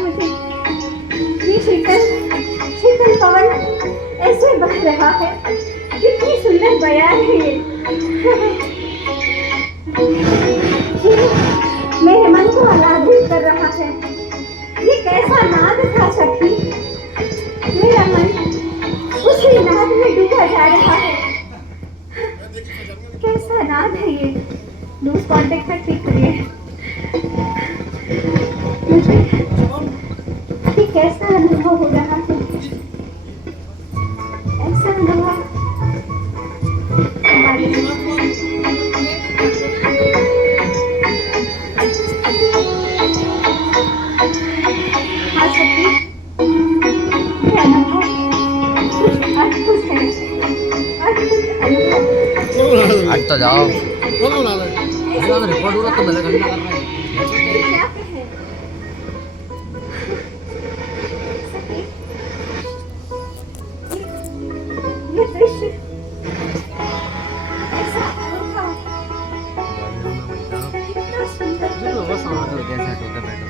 मुझे। ये शीतल शीतल पवन ऐसे बह रहा है, कितनी सुंदर बयान है ये। मेरे मन को आह्लादित कर रहा है। ये कैसा नाद था सखी, मेरा मन उसी नाद में डूबा जा रहा है। कैसा नाद है ये। लूज कॉन्टेक्ट में ठीक करिए मुझे। ये कैसा अनुभव हो रहा है, ऐसा अनुभव हाँ सखी, ये अनुभव कुछ अद्भुत है, अद्भुत अनुभव। आज तो जाओ रिकॉर्ड हो रहा तो मेरे घर में करना है। क्या कहे सखी, ये दृश्य ऐसा अनोखा, कितना सुंदर। बस कैसे होता बैठो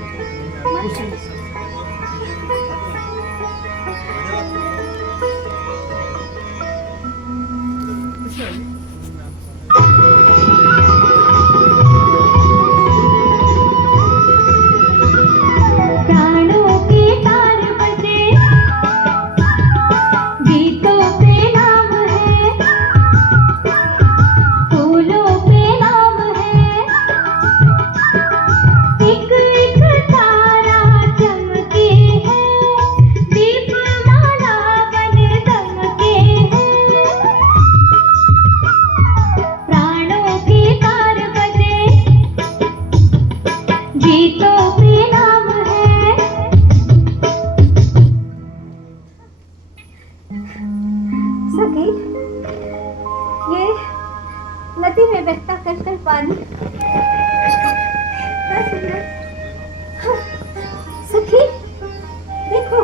सखी, ये नदी में बहता कल पानी क्या सुंदर। हाँ, सखी देखो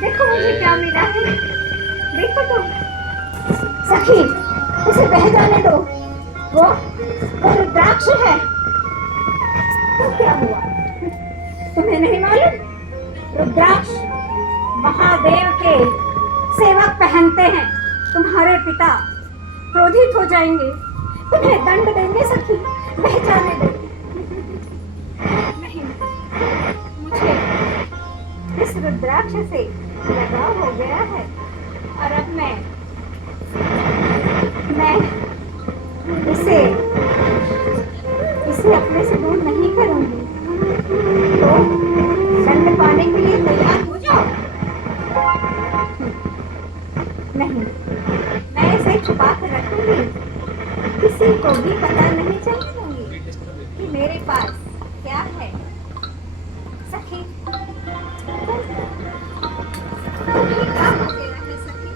देखो मुझे क्या मिला है, देखो तो सखी, उसे बह जाने दो। वो रुद्राक्ष है। तो क्या हुआ, तुम्हें नहीं मालूम? रुद्राक्ष महादेव के सेवक पहनते हैं। तुम्हारे पिता क्रोधित हो जाएंगे, तुम्हें दंड देंगे। सखी बह जाने दो। नहीं, मुझे इस रुद्राक्ष से लगाव हो गया है और अब मैं इसे अपने से दूर नहीं करूंगी। तो दंड पाने के लिए तैयार हो जाओ। नहीं, मैं इसे छुपा कर रखूंगी, किसी को भी पता नहीं चलने दूंगी कि मेरे पास क्या है। सखी क्या हो गया है सखी?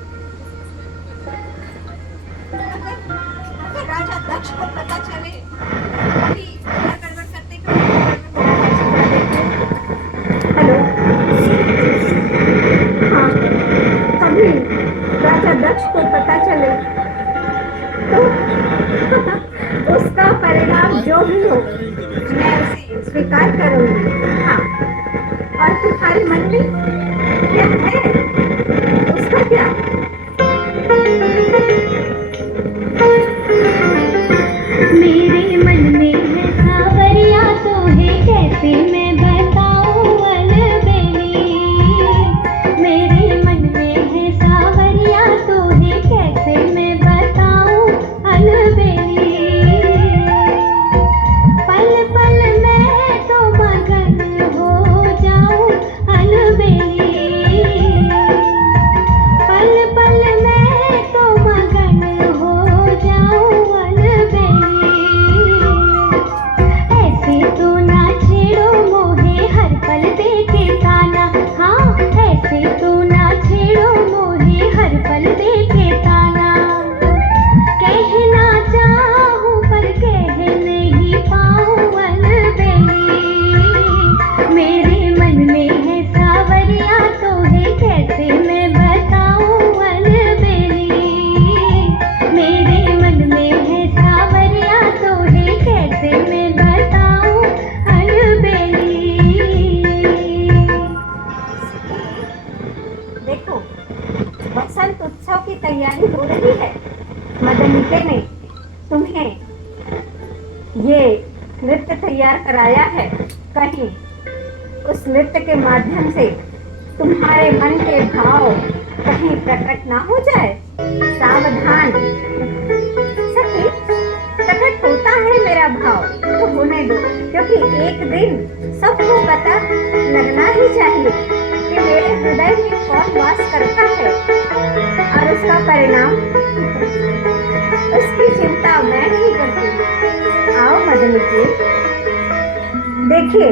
अगर राजा दक्ष को पता चले कि क्या गड़बड़ करते हेलो, हाँ, अभी राजा दक्ष को पता चले तो उसका परिणाम जो भी हो, मैं तैयार कराया है, कहीं उस नृत्य के माध्यम से तुम्हारे मन के भाव कहीं प्रकट ना हो जाए। सावधान सखी, प्रकट होता है मेरा भाव तो होने दो, क्योंकि एक दिन सबको पता लगना ही चाहिए कि मेरे हृदय में कौन वास करता है, और उसका परिणाम उसकी चिंता मैं नहीं करती। आओ मदन जी, देखिए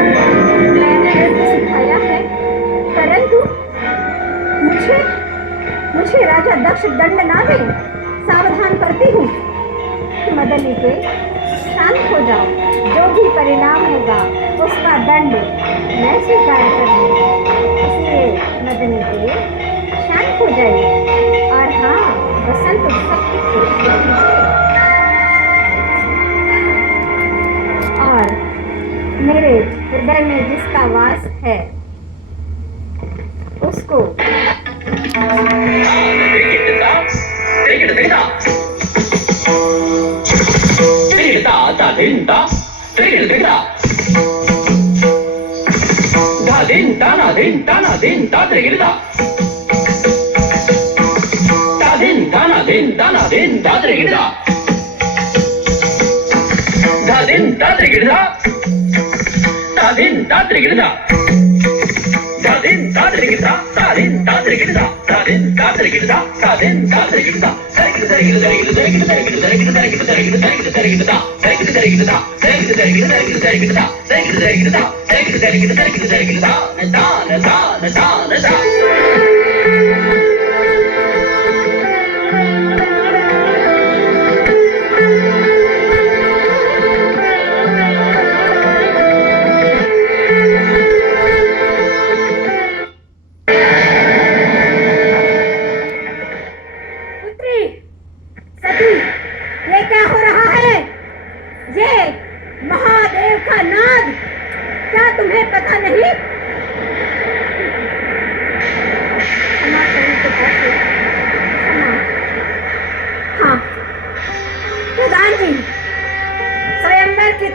मैंने नृत्य सिखाया है, परंतु मुझे राजा दक्ष दंड ना दे। सावधान करती हूँ कि मदनी के शांत हो जाओ, जो भी परिणाम होगा उसका दंड मैं स्वीकार कर लूँगी। इसलिए मदनी के शांत हो जाइए, और हाँ, बसंत उत्सव की चर्चा कीजिए, और मेरे हृदय में जिसका वास है उसको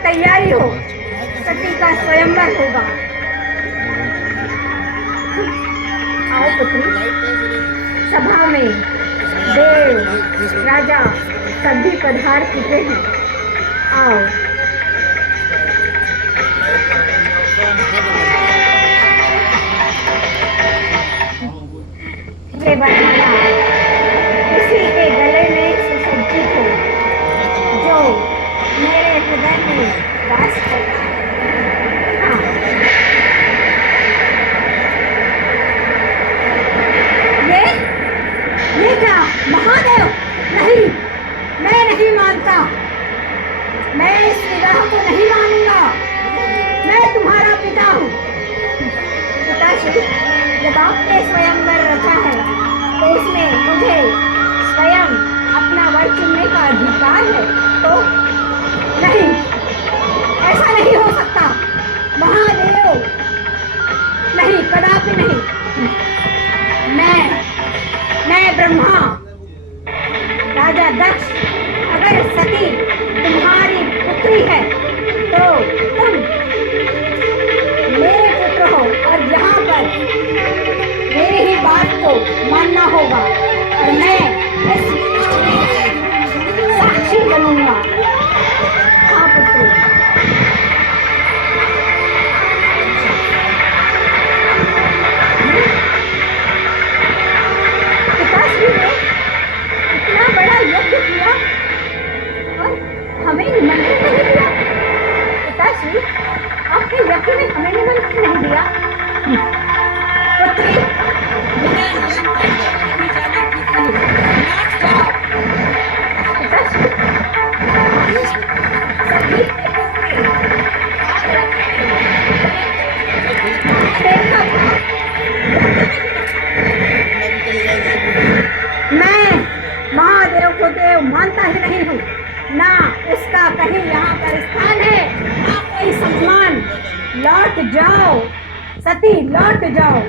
तैयारी हो, सती का स्वयंवर होगा। आओ पुत्री, सभा में देव राजा सभी पधार चुके हैं। आओ ये वरमाला उसी के गले में सुसज्जित हो जो मेरे हृदय में वास करता है। हाँ। ये क्या महादेव? नहीं, मैं नहीं मानता, मैं इस विवाह को नहीं मानूंगा। मैं तुम्हारा पिता हूँ। पिताश्री, जब आपने स्वयंवर रचा है तो उसमें मुझे स्वयं अपना वर चुनने का अधिकार है। तो नहीं, ऐसा नहीं हो सकता महादेव, नहीं, कदापि नहीं। मैं ब्रह्मा, राजा दक्ष, अगर सती तुम्हारी पुत्री है तो तुम मेरे पुत्र हो, और यहाँ पर मेरी ही बात को मानना होगा, और मैं इस साक्षी बनूंगा। हाँ पुत्री, पिताश्री ने इतना बड़ा यज्ञ किया और हमें निमंत्रण नहीं दिया। पिताश्री, आपके यज्ञ में हमें निमंत्रण नहीं दिया। पुत्री, मैं महादेव को देव मानता ही नहीं हूँ, ना उसका कहीं यहाँ पर स्थान है, ना कोई सम्मान। लौट जाओ सती, लौट जाओ।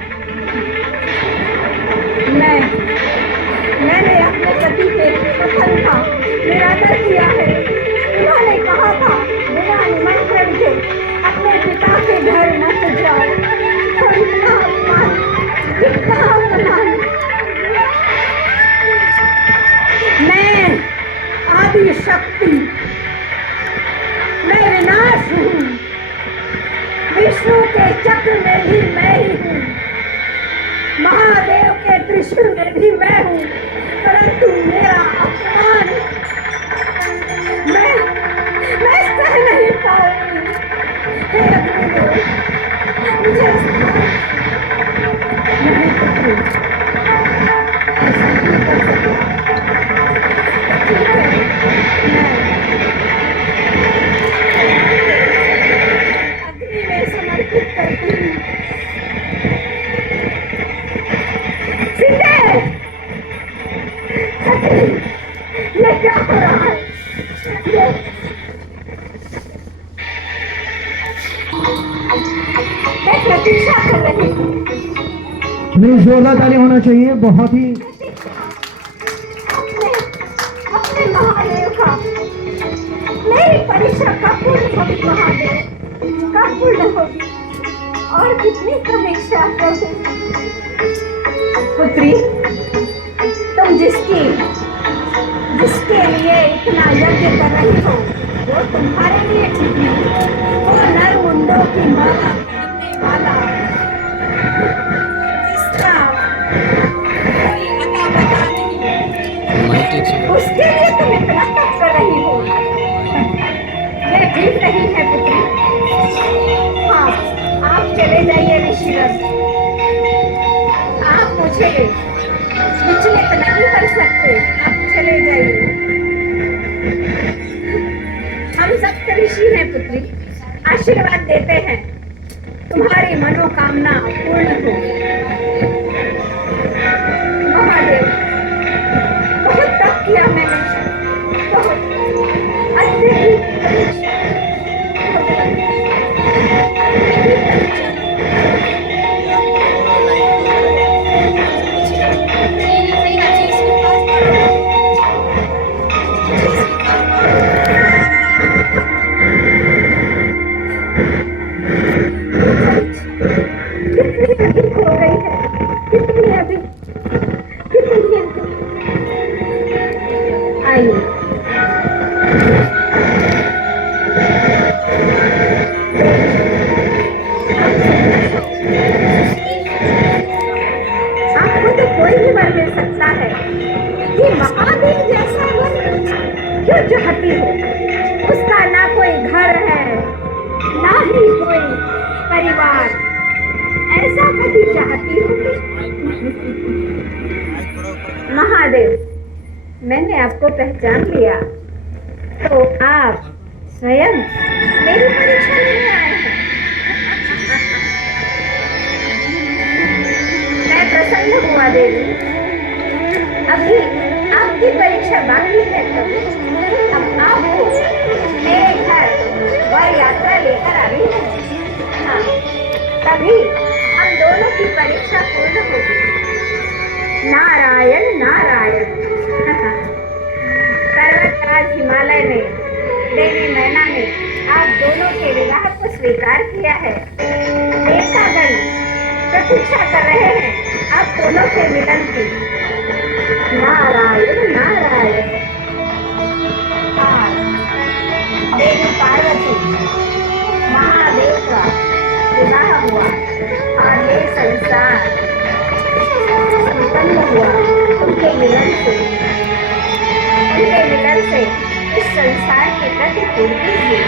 मैंने अपने पति के कथन का निरादर किया है, उन्होंने कहा था बिना निमंत्रण के अपने पिता के घर मत जाओ। तो इतना अपमान, इतना अपमान। मैं आदि शक्ति, मैं विनाश हूँ। विष्णु के चक्र में भी मैं ही हूँ, महादेव के त्रिशूल में भी मैं हूँ, परंतु मेरा अपमान मैं सह नहीं पाऊंगी। हे अग्निदेव, मुझे नहीं पुत्री, ऐसा नहीं कर सकता। ठीक है, मैं अग्नि में समर्पित करती हूँ। सीते, ये क्या हो रहा है? मैं प्रतीक्षा कर रही हूँ। नहीं, जोरदार ताली होना चाहिए। बहुत ही अपने महादेव का, मेरी परीक्षा कब पूर्ण होगी महादेव, कब पूर्ण होगी? और कितनी परीक्षा होगी? पुत्री, तुम जिसके लिए इतना यज्ञ कर रही हो, वो तुम्हारे लिए ठीक नहीं। वो नर मुंडों की माला पहनने वाला, जिसका कोई अता पता नहीं, उसके लिए तुम इतना तप कर रही हो। ये ठीक नहीं है पुत्री। हाँ, आप चले जाइए ऋषिरथ। आप मुझे विचलित नहीं कर सकते, आप चले जाइए। हम सब ऋषि हैं पुत्री, आशीर्वाद देते हैं तुम्हारी मनोकामना पूर्ण हो। महादेव, बहुत तप किया मैंने, बहुत अत्यधिक परीक्षा, चाहती हो। उसका ना कोई घर है, ना ही कोई परिवार, ऐसा कभी चाहती हो? महादेव, मैंने आपको पहचान लिया, तो आप स्वयं मेरी परीक्षा लेने आए हैं। मैं प्रसन्न हुआ देवी। अभी आपकी परीक्षा बाकी है, अब आपको मेरे घर वर यात्रा लेकर आ रही है। हाँ, तभी हम दोनों की परीक्षा पूर्ण होगी। नारायण नारायण। पर्वतराज हिमालय ने, देवी मैना ने आप दोनों के विवाह को स्वीकार किया है। देवतागण प्रतीक्षा कर रहे हैं आप दोनों के मिलन की। नारायण नारायण। देवी पार्वती, महादेव का विवाह हुआ और ये संसार संपन्न हुआ उनके मिलन से। उनके मिलन से इस संसार की प्रतिपूर्ति हुई।